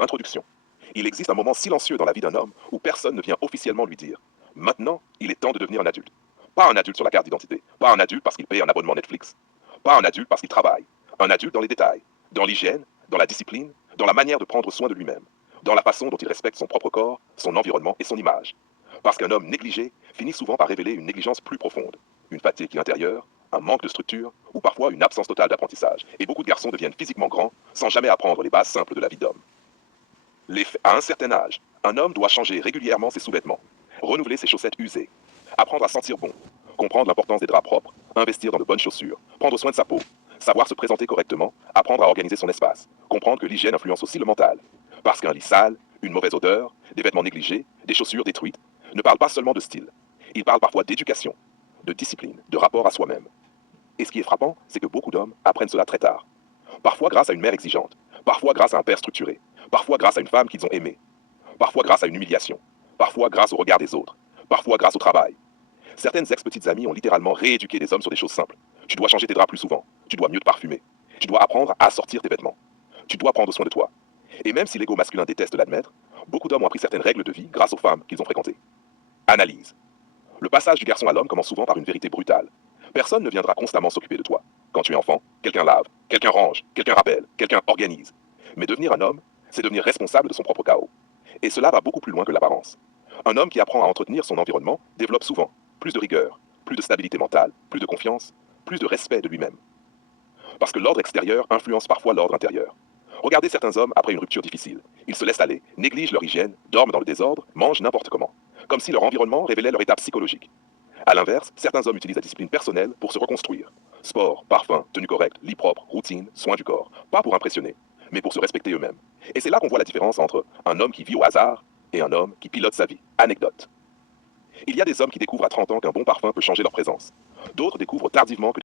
Introduction. Il existe un moment silencieux dans la vie d'un homme où personne ne vient officiellement lui dire: maintenant, il est temps de devenir un adulte. Pas un adulte sur la carte d'identité, pas un adulte parce qu'il paye un abonnement Netflix, pas un adulte parce qu'il travaille, un adulte dans les détails, dans l'hygiène, dans la discipline, dans la manière de prendre soin de lui-même, dans la façon dont il respecte son propre corps, son environnement et son image. Parce qu'un homme négligé finit souvent par révéler une négligence plus profonde, une fatigue intérieure, un manque de structure ou parfois une absence totale d'apprentissage. Et beaucoup de garçons deviennent physiquement grands sans jamais apprendre les bases simples de la vie d'homme. À un certain âge, un homme doit changer régulièrement ses sous-vêtements, renouveler ses chaussettes usées, apprendre à sentir bon, comprendre l'importance des draps propres, investir dans de bonnes chaussures, prendre soin de sa peau, savoir se présenter correctement, apprendre à organiser son espace, comprendre que l'hygiène influence aussi le mental. Parce qu'un lit sale, une mauvaise odeur, des vêtements négligés, des chaussures détruites, ne parlent pas seulement de style. Ils parlent parfois d'éducation, de discipline, de rapport à soi-même. Et ce qui est frappant, c'est que beaucoup d'hommes apprennent cela très tard. Parfois grâce à une mère exigeante, parfois grâce à un père structuré, parfois grâce à une femme qu'ils ont aimée, parfois grâce à une humiliation, parfois grâce au regard des autres, parfois grâce au travail. Certaines ex-petites amies ont littéralement rééduqué des hommes sur des choses simples. Tu dois changer tes draps plus souvent, tu dois mieux te parfumer, tu dois apprendre à assortir tes vêtements, tu dois prendre soin de toi. Et même si l'ego masculin déteste l'admettre, beaucoup d'hommes ont appris certaines règles de vie grâce aux femmes qu'ils ont fréquentées. Analyse. Le passage du garçon à l'homme commence souvent par une vérité brutale. Personne ne viendra constamment s'occuper de toi. Quand tu es enfant, quelqu'un lave, quelqu'un range, quelqu'un rappelle, quelqu'un organise. Mais devenir un homme, c'est devenir responsable de son propre chaos. Et cela va beaucoup plus loin que l'apparence. Un homme qui apprend à entretenir son environnement développe souvent plus de rigueur, plus de stabilité mentale, plus de confiance, plus de respect de lui-même. Parce que l'ordre extérieur influence parfois l'ordre intérieur. Regardez certains hommes après une rupture difficile. Ils se laissent aller, négligent leur hygiène, dorment dans le désordre, mangent n'importe comment. Comme si leur environnement révélait leur état psychologique. A l'inverse, certains hommes utilisent la discipline personnelle pour se reconstruire. Sport, parfum, tenue correcte, lit propre, routine, soins du corps. Pas pour impressionner, mais pour se respecter eux-mêmes. Et c'est là qu'on voit la différence entre un homme qui vit au hasard et un homme qui pilote sa vie. Anecdote. Il y a des hommes qui découvrent à 30 ans qu'un bon parfum peut changer leur présence. D'autres découvrent tardivement que